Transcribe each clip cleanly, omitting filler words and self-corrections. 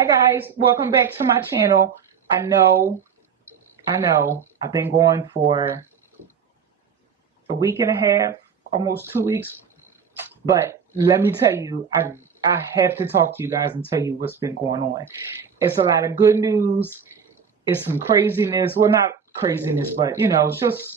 Hi guys, welcome back to my channel. I know, I've been going for a week and a half, almost 2 weeks. But let me tell you, I have to talk to you guys and tell you what's been going on. It's a lot of good news. It's some craziness. Well, not craziness, but it's just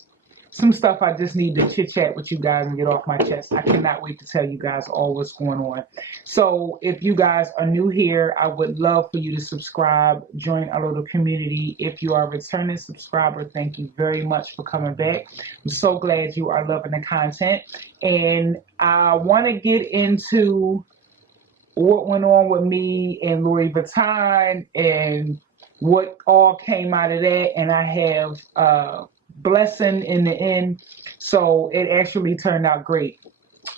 some stuff I just need to chit chat with you guys and get off my chest. I cannot wait to tell you guys all what's going on. So if you guys are new here, I would love for you to subscribe, join our little community. If you are a returning subscriber, thank you very much for coming back. I'm so glad you are loving the content. And I want to get into what went on with me and Louis Vuitton and what all came out of that. And I have blessing in the end, so it actually turned out great.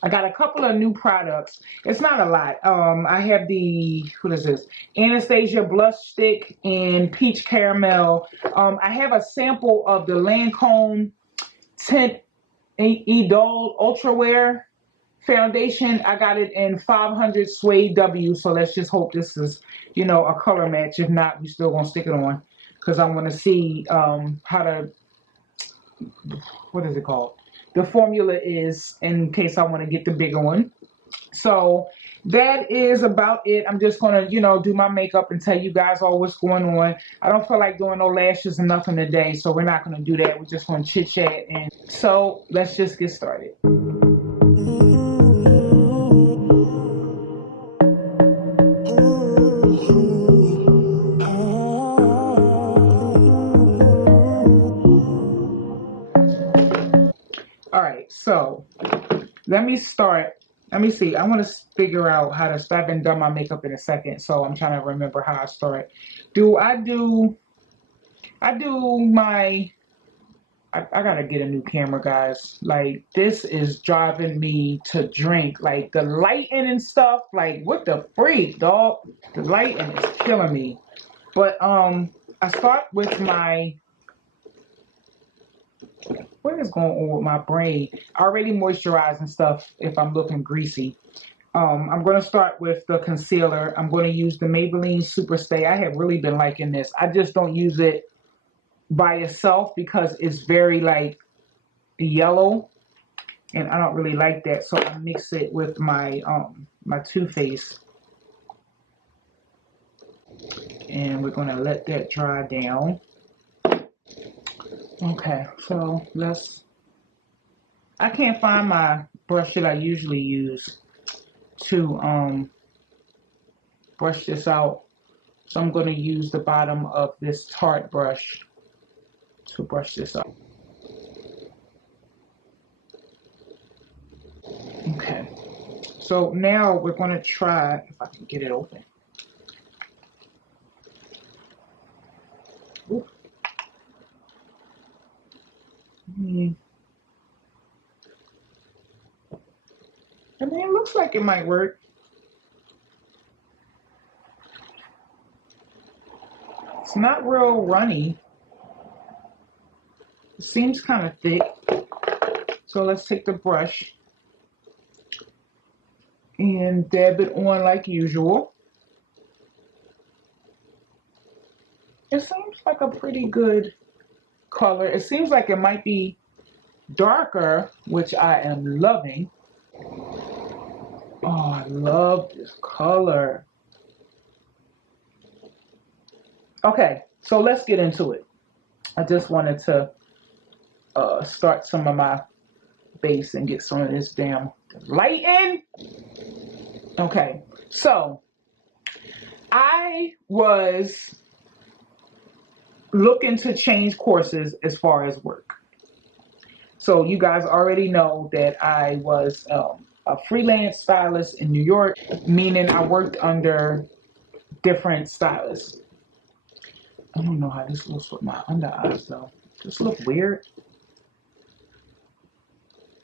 I got a couple of new products. It's not a lot. I have the, what is this, Anastasia blush stick in peach caramel. I have a sample of the Lancome tint Idol ultra wear foundation. I got it in 500 suede W, so let's just hope this is a color match. If not, we still gonna stick it on because I want to see how to, what is it called, the formula is, in case I want to get the bigger one. So that is about it. I'm just gonna do my makeup and tell you guys all what's going on. I don't feel like doing no lashes and nothing today, so we're not gonna do that. We're just gonna chit chat. And so let's just get started. All right, so let me start. Let me see. I want to figure out how to start. I haven't done my makeup in a second, so I'm trying to remember how I start. I gotta get a new camera, guys. Like, this is driving me to drink. Like, the lighting and stuff. Like, what the freak, dog? The lighting is killing me. But I start with my. What is going on with my brain? I already moisturized and stuff if I'm looking greasy. I'm going to start with the concealer. I'm going to use the Maybelline Super Stay. I have really been liking this. I just don't use it by itself because it's very like yellow, and I don't really like that. So I mix it with my my Too Faced, and we're going to let that dry down. Okay, so I can't find my brush that I usually use to brush this out. So I'm going to use the bottom of this Tarte brush to brush this up. Okay, so now we're going to try, if I can get it open. Ooh. I mean, it looks like it might work. It's not real runny. It seems kind of thick. So let's take the brush and dab it on like usual. It seems like a pretty good color. It seems like it might be darker, which I am loving. Oh, I love this color. Okay, so let's get into it. I just wanted to start some of my base and get some of this damn lighting. Okay, so I was looking to change courses as far as work. So you guys already know that I was a freelance stylist in New York, meaning I worked under different stylists. I don't know how this looks with my under eyes though. This look weird.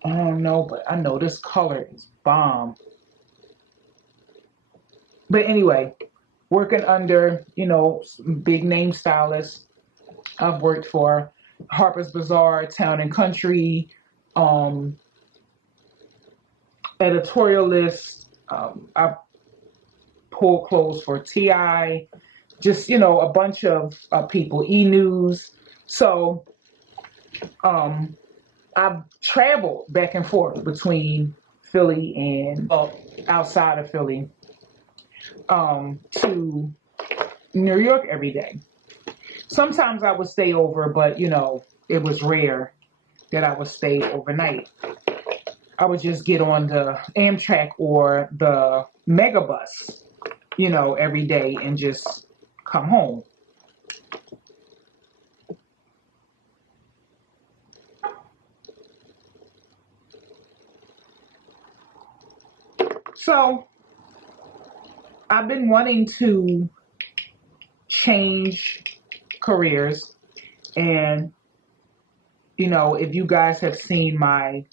I don't know, but I know this color is bomb. But anyway, working under, big name stylists. I've worked for Harper's Bazaar, Town and Country, editorialists. I've pull clothes for TI, just, a bunch of people, E-News. So I've traveled back and forth between Philly and outside of Philly to New York every day. Sometimes I would stay over, but it was rare that I would stay overnight. I would just get on the Amtrak or the Megabus, every day and just come home. So I've been wanting to change careers, and if you guys have seen my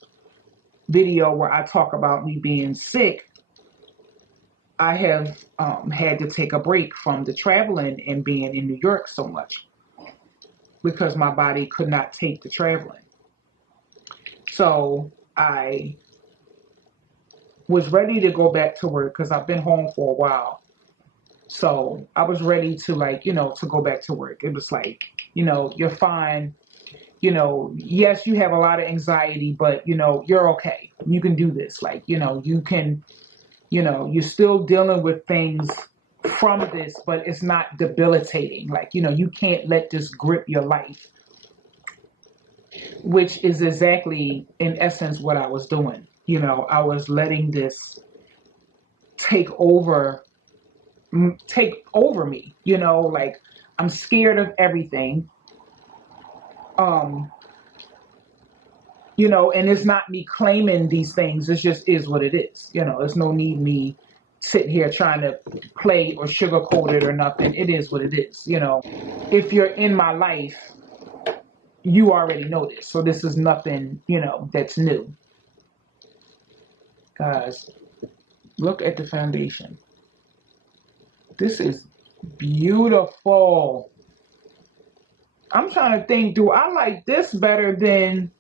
video where I talk about me being sick, I have had to take a break from the traveling and being in New York so much because my body could not take the traveling. So I was ready to go back to work because I've been home for a while. So I was ready to to go back to work. It was like, you're fine. Yes, you have a lot of anxiety, but you're okay. You can do this. You can, you're still dealing with things from this, but it's not debilitating. You can't let this grip your life, which is exactly in essence what I was doing. I was letting this take over me, I'm scared of everything. And it's not me claiming these things. It just is what it is. There's no need me sitting here trying to play or sugarcoat it or nothing. It is what it is. If you're in my life, you already know this. So this is nothing, that's new. Guys, look at the foundation. This is beautiful. I'm trying to think, do I like this better than,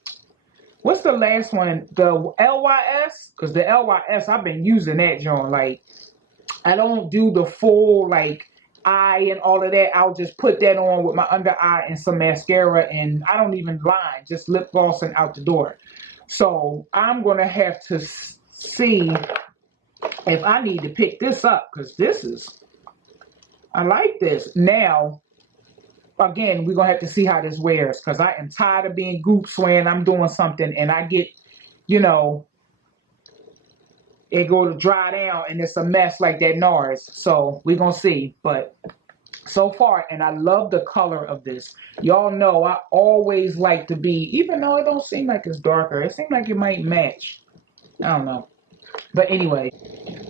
what's the last one? The LYS? Because the LYS, I've been using that, John. I don't do the full, eye and all of that. I'll just put that on with my under eye and some mascara, and I don't even line, just lip gloss and out the door. So I'm going to have to see if I need to pick this up, because I like this. Now, again, we're going to have to see how this wears, because I am tired of being goops when I'm doing something and I get, it go to dry down and it's a mess like that NARS. So we're going to see. But so far, and I love the color of this. Y'all know I always like to be, even though it don't seem like it's darker, it seems like it might match. I don't know. But anyway,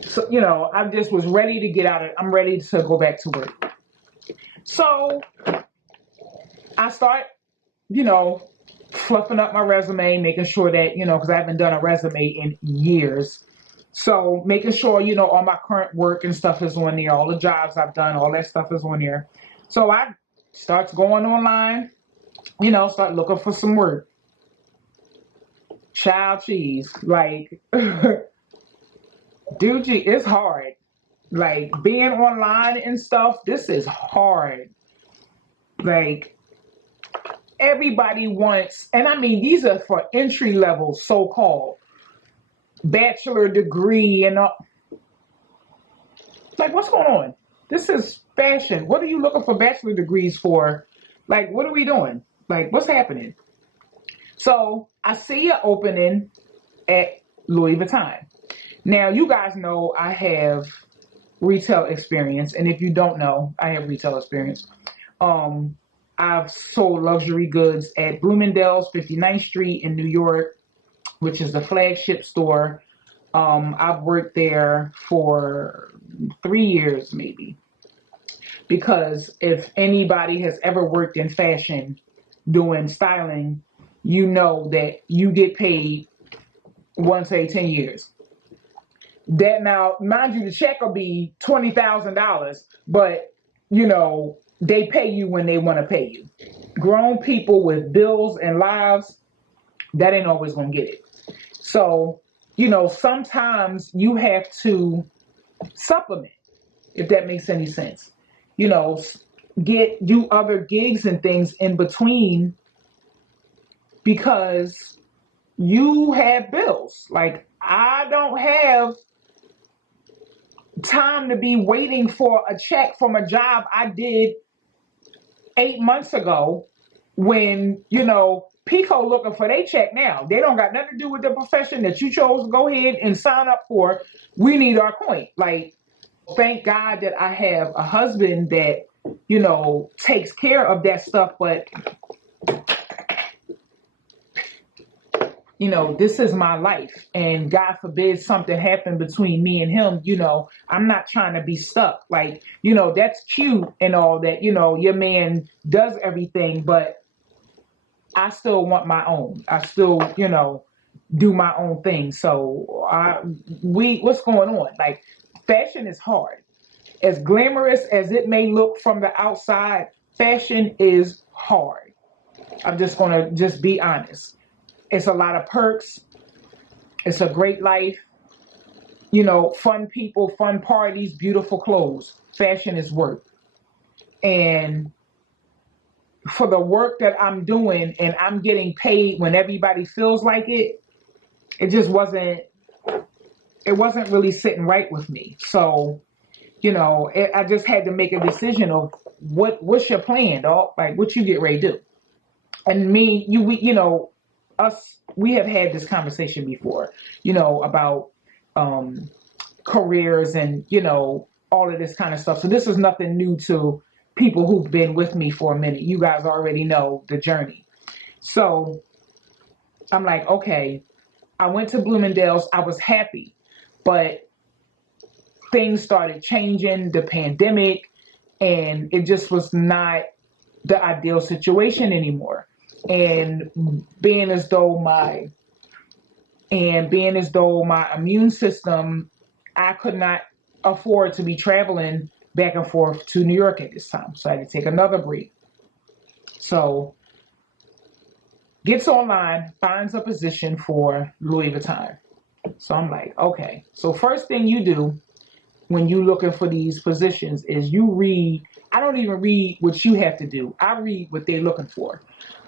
so, I just was ready to get out of it. I'm ready to go back to work. So I start, fluffing up my resume, making sure that, because I haven't done a resume in years. So making sure, all my current work and stuff is on there. All the jobs I've done, all that stuff is on there. So I start going online, start looking for some work. Child cheese. Dude, it's hard. Being online and stuff, this is hard. Everybody wants, and I mean, these are for entry level, so-called bachelor degree and all. What's going on? This is fashion. What are you looking for bachelor degrees for? What are we doing? What's happening? So I see an opening at Louis Vuitton. Now, you guys know I have retail experience, and if you don't know, I have retail experience. I've sold luxury goods at Bloomingdale's 59th Street in New York, which is the flagship store. I've worked there for 3 years, maybe. Because if anybody has ever worked in fashion doing styling, you know that you get paid once every 10 years. That now, mind you, the check will be $20,000, but, they pay you when they want to pay you. Grown people with bills and lives, that ain't always going to get it. So, sometimes you have to supplement. if that makes any sense. You know, do other gigs and things in between because you have bills. Like, I don't have time to be waiting for a check from a job I did 8 months ago when, Pico looking for their check now. They don't got nothing to do with the profession that you chose to go ahead and sign up for. We need our coin. Like, thank God that I have a husband that, takes care of that stuff. But, this is my life. And God forbid something happened between me and him, I'm not trying to be stuck. Like, that's cute and all that, your man does everything, but I still want my own. I still, do my own thing. So what's going on? Like, fashion is hard. As glamorous as it may look from the outside, fashion is hard. I'm just going to just be honest. It's a lot of perks. It's a great life. Fun people, fun parties, beautiful clothes. Fashion is work. And for the work that I'm doing and I'm getting paid when everybody feels like it, it wasn't really sitting right with me. So, I just had to make a decision of what's your plan, dog? Like, what you get ready to do? And me, we have had this conversation before, about careers and, all of this kind of stuff. So this is nothing new to people who've been with me for a minute. You guys already know the journey. So I'm like, okay, I went to Bloomingdale's. I was happy, but things started changing, the pandemic, and it just was not the ideal situation anymore. And being as though my immune system, I could not afford to be traveling back and forth to New York at this time. So I had to take another break. So gets online, finds a position for Louis Vuitton. So I'm like, okay. So first thing you do when you looking for these positions is you read. I don't even read what you have to do. I read what they're looking for,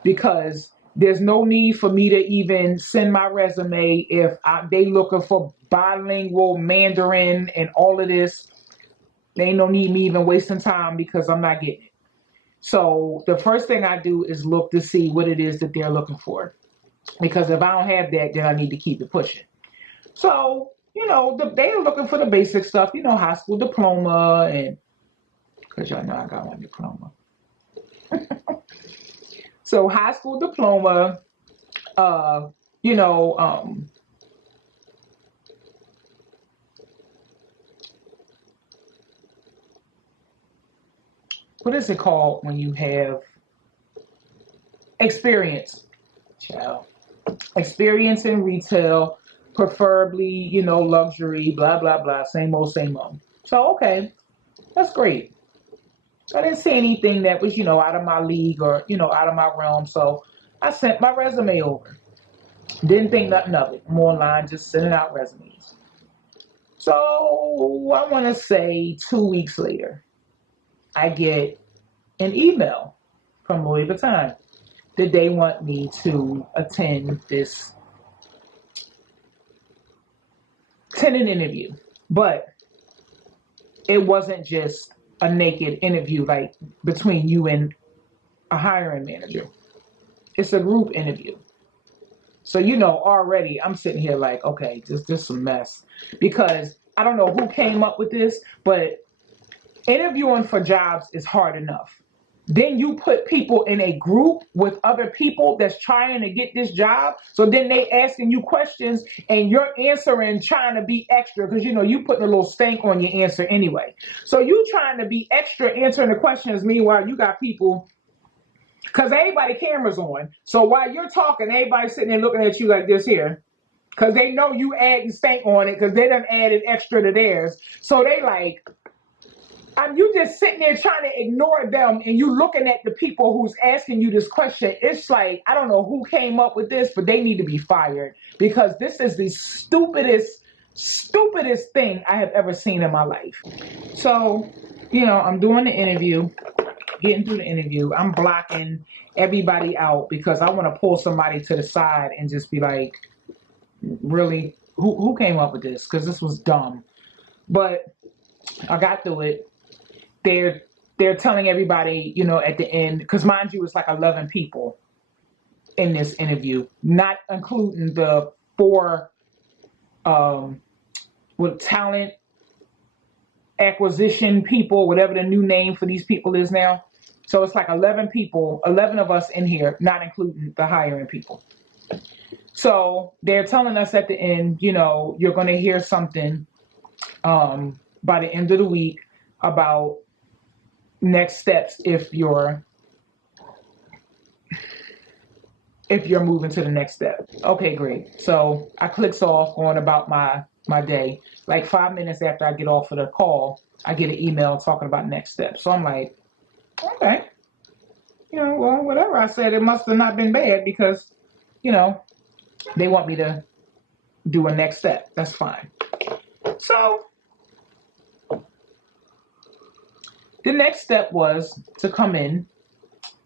because there's no need for me to even send my resume if they looking for bilingual Mandarin and all of this. There ain't no need me even wasting time because I'm not getting it. So the first thing I do is look to see what it is that they're looking for, because if I don't have that, then I need to keep it pushing. So, they are looking for the basic stuff, high school diploma, and because y'all know I got my diploma. So high school diploma, what is it called when you have experience? Child. Experience in retail, preferably, luxury, blah, blah, blah, same old, same old. So, okay, that's great. I didn't see anything that was, out of my league or, out of my realm. So I sent my resume over. Didn't think nothing of it. I'm online just sending out resumes. So I want to say 2 weeks later, I get an email from Louis Vuitton that they want me to attend an interview. But it wasn't just a naked interview like between you and a hiring manager. It's a group interview. So, already I'm sitting here like, okay, this is a mess, because I don't know who came up with this, but interviewing for jobs is hard enough. Then you put people in a group with other people that's trying to get this job. So then they asking you questions and you're answering, trying to be extra, because you putting a little stank on your answer anyway. So you trying to be extra answering the questions. Meanwhile, you got people, because everybody cameras on. So while you're talking, everybody's sitting there looking at you like this here, because they know you adding stank on it because they done added extra to theirs. So they like, you just sitting there trying to ignore them, and you looking at the people who's asking you this question. It's like, I don't know who came up with this, but they need to be fired, because this is the stupidest stupidest thing I have ever seen in my life. So, I'm doing the interview, getting through the interview. I'm blocking everybody out because I want to pull somebody to the side and just be like, really, who came up with this? Because this was dumb. But I got through it. They're telling everybody, at the end, because mind you, it's like 11 people in this interview, not including the 4 with talent acquisition people, whatever the new name for these people is now. So it's like 11 people, 11 of us in here, not including the hiring people. So they're telling us at the end, you're going to hear something by the end of the week about next steps if you're moving to the next step. Okay, great. So I clicks off going about my day. Like 5 minutes after I get off of the call, I get an email talking about next steps. So I'm like, okay, well, whatever I said, it must have not been bad because, they want me to do a next step. That's fine. So the next step was to come in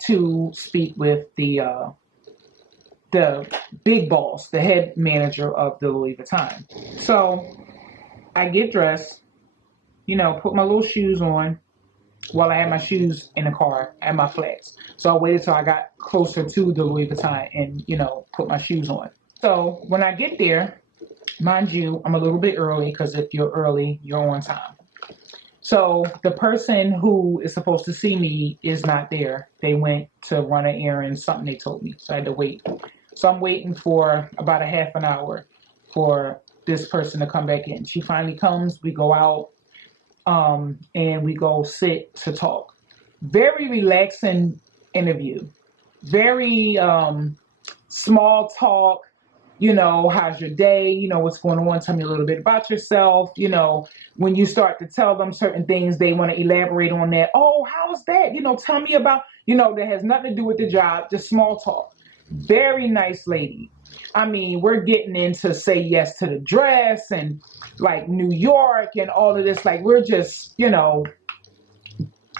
to speak with the big boss, the head manager of the Louis Vuitton. So I get dressed, put my little shoes on. Well, I had my shoes in the car and my flats. So I waited till I got closer to the Louis Vuitton and, put my shoes on. So when I get there, mind you, I'm a little bit early because if you're early, you're on time. So the person who is supposed to see me is not there. They went to run an errand, something they told me. So I had to wait. So I'm waiting for about a half an hour for this person to come back in. She finally comes. We go out and we go sit to talk. Very relaxing interview. Very small talk. How's your day? What's going on? Tell me a little bit about yourself. When you start to tell them certain things, they want to elaborate on that. Oh, how's that? Tell me about, that has nothing to do with the job, just small talk. Very nice lady. I mean, we're getting into say yes to the dress and like New York and all of this. Like we're just,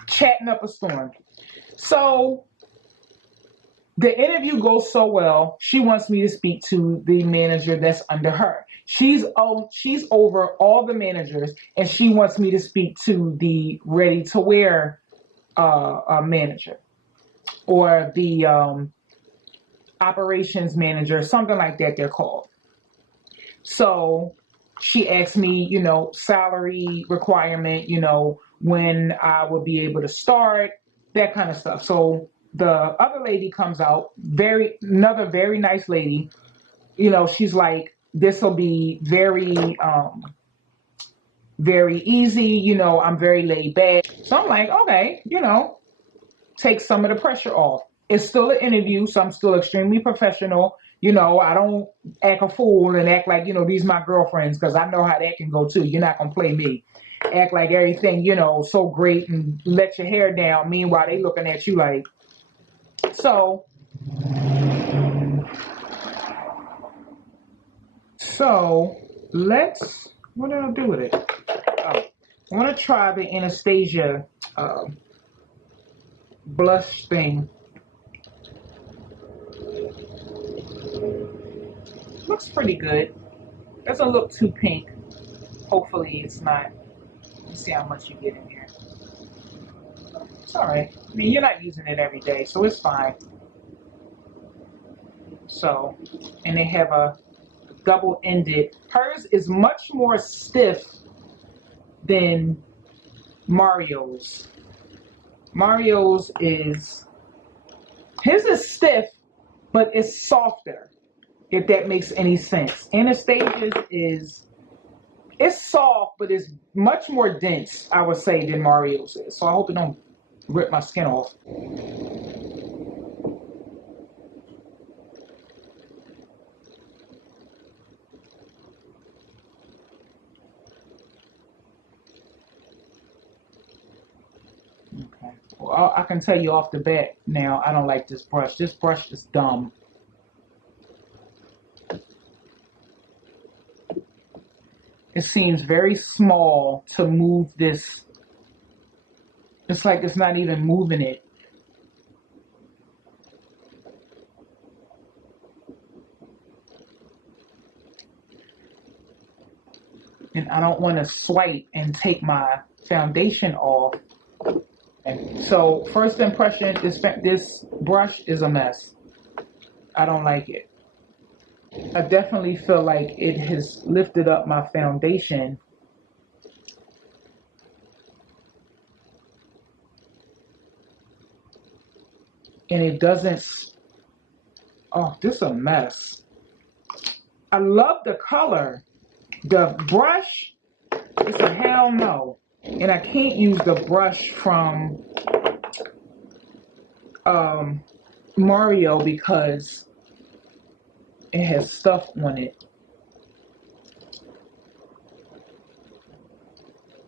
chatting up a storm. So the interview goes so well. She wants me to speak to the manager that's under her. She's over all the managers, and she wants me to speak to the ready-to-wear manager or the operations manager, something like that they're called. So she asked me, salary requirement, when I would be able to start, that kind of stuff. So the other lady comes out, another very nice lady. She's like, this will be very, very easy. I'm very laid back. So I'm like, okay, take some of the pressure off. It's still an interview, so I'm still extremely professional. I don't act a fool and act like, these my girlfriends, because I know how that can go too. You're not going to play me. Act like everything, so great and let your hair down. Meanwhile, they looking at you like, So what did I do with it? I want to try the Anastasia blush thing. Looks pretty good. Doesn't look too pink. Hopefully it's not. Let's see how much you get in here. It's alright. I mean, you're not using it every day, so it's fine. So, and they have a double-ended. Hers is much more stiff than Mario's. His is stiff, but it's softer, if that makes any sense. Anastasia's it's soft, but it's much more dense, I would say, than Mario's is. So I hope it don't rip my skin off. Okay. Well, I can tell you off the bat now, I don't like this brush. This brush is dumb. It seems very small to move this. It's like it's not even moving it. And I don't want to swipe and take my foundation off. So first impression, this brush is a mess. I don't like it. I definitely feel like it has lifted up my foundation. And it doesn't, oh, this is a mess. I love the color. The brush, it's a hell no. And I can't use the brush from Mario because it has stuff on it.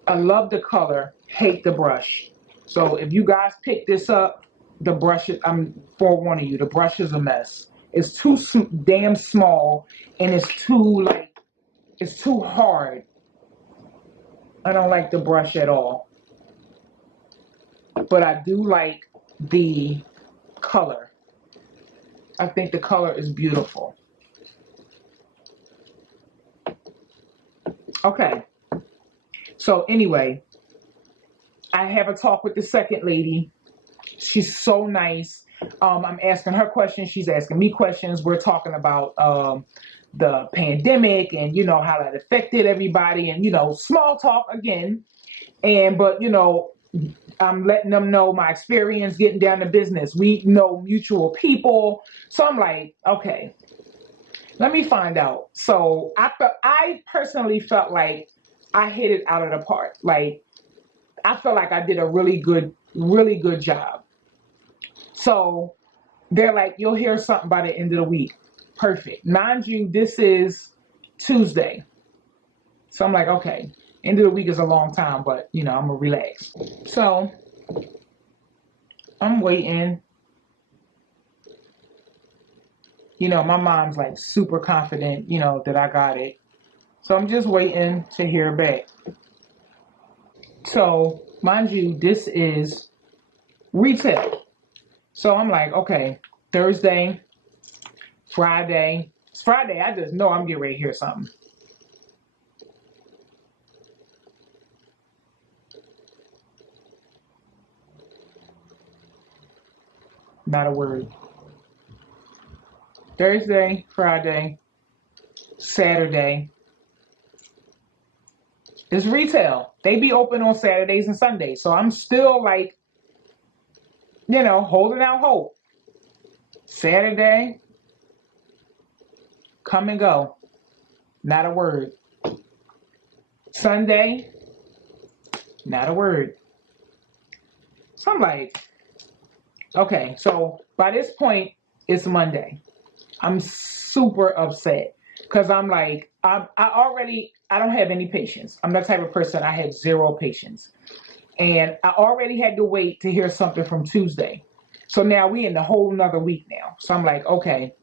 I love the color, hate the brush. So if you guys pick this up, the brush, I'm forewarning you, the brush is a mess. It's too damn small and it's too hard. I don't like the brush at all. But I do like the color. I think the color is beautiful. Okay. So anyway, I have a talk with the second lady. She's so nice. I'm asking her questions. She's asking me questions. We're talking about the pandemic and, how that affected everybody and, small talk again. But, I'm letting them know my experience getting down to business. We know mutual people. So I'm like, okay, let me find out. So I personally felt like I hit it out of the park. Like, I felt like I did a really good job. So they're like, you'll hear something by the end of the week. Perfect. Mind you, this is Tuesday. So I'm like, okay, end of the week is a long time, but, I'm going to relax. So I'm waiting. My mom's like super confident, that I got it. So I'm just waiting to hear back. So, mind you, this is retail. So I'm like, okay, Thursday, Friday. It's Friday, I just know I'm getting ready to hear something. Not a word. Thursday, Friday, Saturday. It's retail. They be open on Saturdays and Sundays. So I'm still like, holding out hope. Saturday, come and go. Not a word. Sunday, not a word. So I'm like, okay, so by this point, it's Monday. I'm super upset because I'm like, I don't have any patience. I'm the type of person, I have zero patience. And I already had to wait to hear something from Tuesday. So now we in the whole nother week now. So I'm like, okay.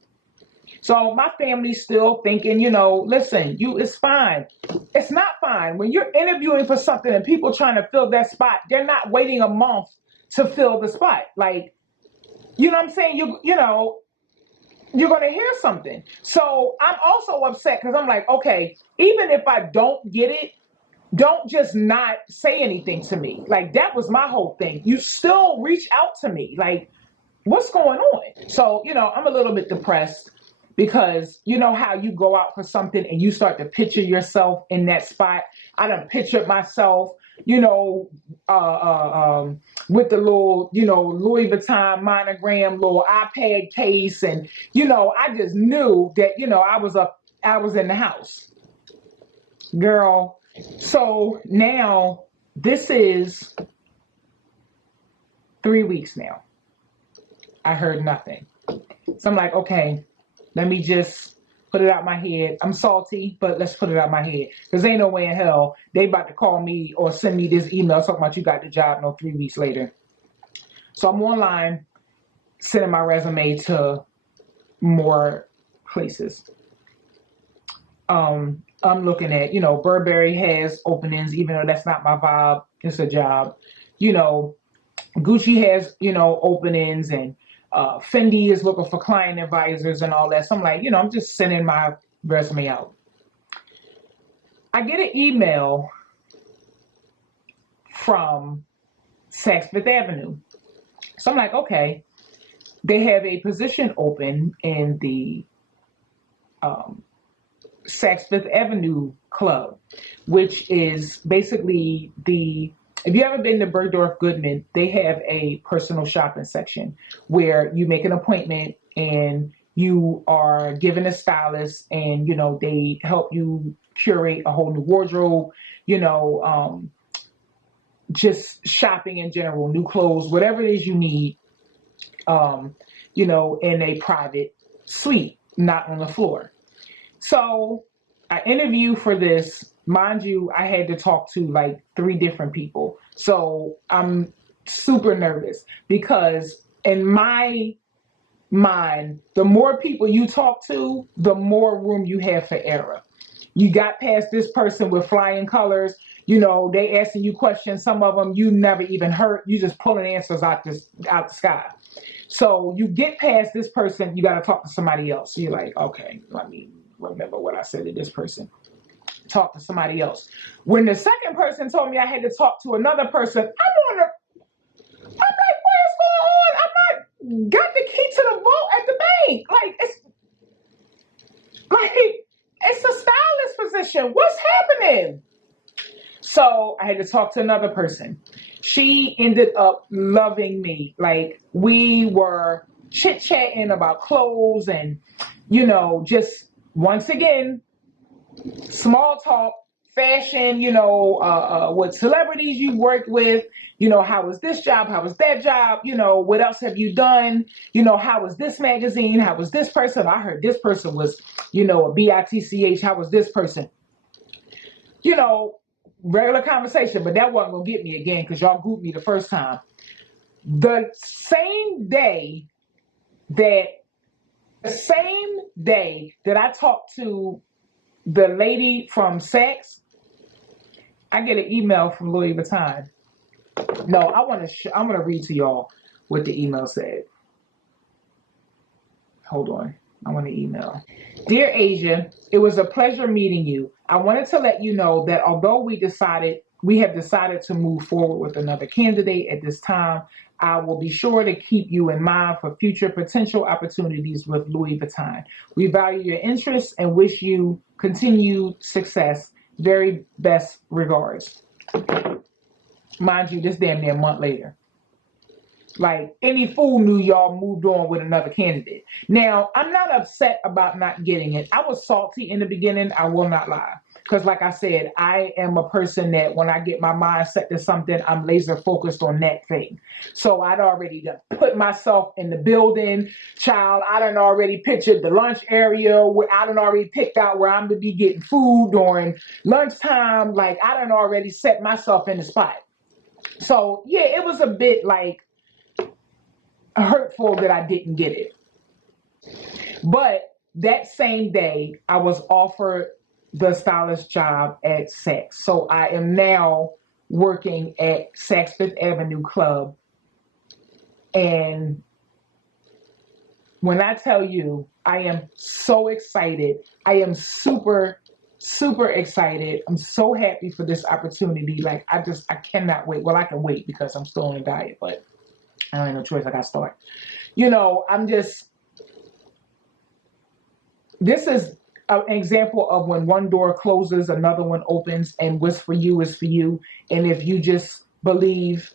So my family's still thinking, listen, it's fine. It's not fine. When you're interviewing for something and people trying to fill that spot, they're not waiting a month to fill the spot. Like, you know what I'm saying? You're going to hear something. So I'm also upset because I'm like, okay, even if I don't get it, don't just not say anything to me. Like, that was my whole thing. You still reach out to me. Like, what's going on? So, I'm a little bit depressed because you know how you go out for something and you start to picture yourself in that spot. I done pictured myself, with the little, Louis Vuitton monogram, little iPad case. And, I just knew that, I was in the house. Girl. So now this is 3 weeks now. I heard nothing. So I'm like, okay, let me just put it out my head. I'm salty, but let's put it out my head. Because ain't no way in hell they about to call me or send me this email talking about you got the job 3 weeks later. So I'm online sending my resume to more places. I'm looking at, Burberry has openings, even though that's not my vibe. It's a job. Gucci has, openings, and Fendi is looking for client advisors and all that. So I'm like, I'm just sending my resume out. I get an email from Saks Fifth Avenue. So I'm like, okay, they have a position open in the Saks Fifth Avenue Club, which is basically if you ever been to Bergdorf Goodman, they have a personal shopping section where you make an appointment and you are given a stylist, and, they help you curate a whole new wardrobe, just shopping in general, new clothes, whatever it is you need, in a private suite, not on the floor. So I interviewed for this. Mind you, I had to talk to like 3 different people. So I'm super nervous because in my mind, the more people you talk to, the more room you have for error. You got past this person with flying colors, they asking you questions. Some of them you never even heard. You just pulling answers out the sky. So you get past this person, you got to talk to somebody else. So you're like, okay, let me remember what I said to this person. Talk to somebody else. When the second person told me I had to talk to another person, I'm like, what's going on? I'm not got the key to the vault at the bank. It's a stylist position. What's happening? So I had to talk to another person. She ended up loving me. Like, we were chit-chatting about clothes and, just once again, small talk, fashion, what celebrities you worked with, how was this job? How was that job? What else have you done? How was this magazine? How was this person? I heard this person was, a BITCH. How was this person? Regular conversation, but that wasn't going to get me again because y'all grouped me the first time. The same day that I talked to the lady from Saks, I get an email from Louis Vuitton. No, I'm going to read to y'all what the email said. Hold on. I want to email. Dear Asia, it was a pleasure meeting you. I wanted to let you know that although we have decided to move forward with another candidate at this time, I will be sure to keep you in mind for future potential opportunities with Louis Vuitton. We value your interests and wish you continued success. Very best regards. Mind you, this damn near a month later. Like, any fool knew y'all moved on with another candidate. Now, I'm not upset about not getting it. I was salty in the beginning. I will not lie. Because like I said, I am a person that when I get my mind set to something, I'm laser focused on that thing. So I'd already put myself in the building. Child, I done already pictured the lunch area. I done already picked out where I'm going to be getting food during lunchtime. Like, I done already set myself in the spot. So, yeah, it was a bit like hurtful that I didn't get it. But that same day, I was offered the stylist job at Saks. So I am now working at Saks Fifth Avenue Club. And when I tell you, I am so excited. I am super, super excited. I'm so happy for this opportunity. Like, I cannot wait. Well, I can wait because I'm still on a diet, but I don't have no choice. I got to start. This is an example of when one door closes, another one opens, and what's for you is for you. And if you just believe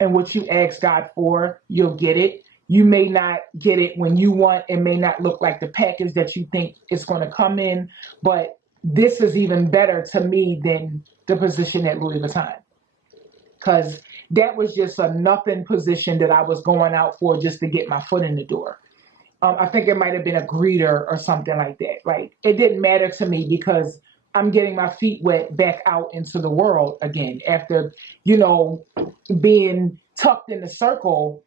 in what you ask God for, you'll get it. You may not get it when you want. It may not look like the package that you think it's going to come in, but this is even better to me than the position at Louis Vuitton. Because that was just a nothing position that I was going out for just to get my foot in the door. I think it might have been a greeter or something like that. Like, it didn't matter to me because I'm getting my feet wet back out into the world again after, being tucked in a circle,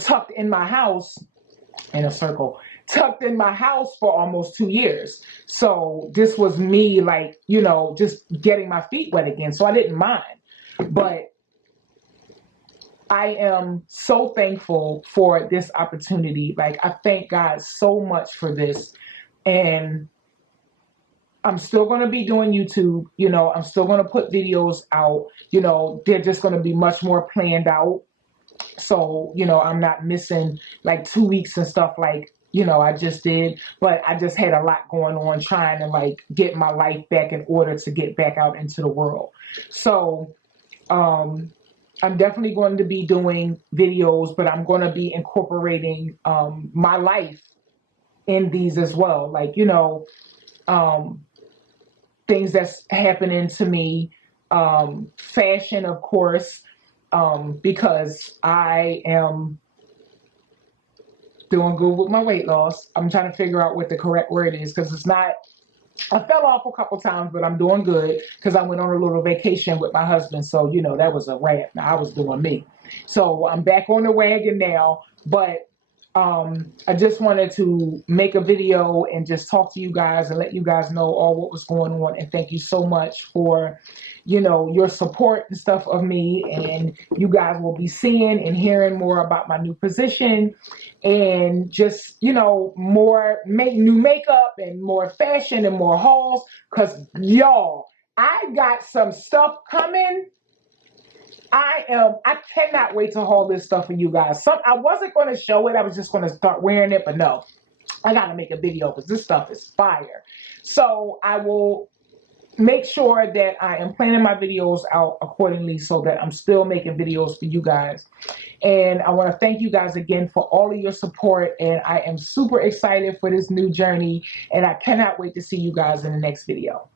tucked in my house in a circle tucked in my house for almost 2 years. So this was me, like, just getting my feet wet again. So I didn't mind. But I am so thankful for this opportunity. Like, I thank God so much for this. And I'm still going to be doing YouTube. I'm still going to put videos out. They're just going to be much more planned out. So, I'm not missing like 2 weeks and stuff like, I just did. But I just had a lot going on trying to like get my life back in order to get back out into the world. So, I'm definitely going to be doing videos, but I'm going to be incorporating my life in these as well. Like, things that's happening to me, fashion, of course, because I am doing good with my weight loss. I'm trying to figure out what the correct word is because it's not. I fell off a couple times, but I'm doing good because I went on a little vacation with my husband. So, that was a wrap. Now, I was doing me. So I'm back on the wagon now. But I just wanted to make a video and just talk to you guys and let you guys know all what was going on. And thank you so much for, your support and stuff of me. And you guys will be seeing and hearing more about my new position and just, more new makeup and more fashion and more hauls. Because, y'all, I got some stuff coming. I cannot wait to haul this stuff for you guys. I wasn't going to show it. I was just going to start wearing it, but no, I got to make a video because this stuff is fire. So I will make sure that I am planning my videos out accordingly so that I'm still making videos for you guys. And I want to thank you guys again for all of your support. And I am super excited for this new journey. And I cannot wait to see you guys in the next video.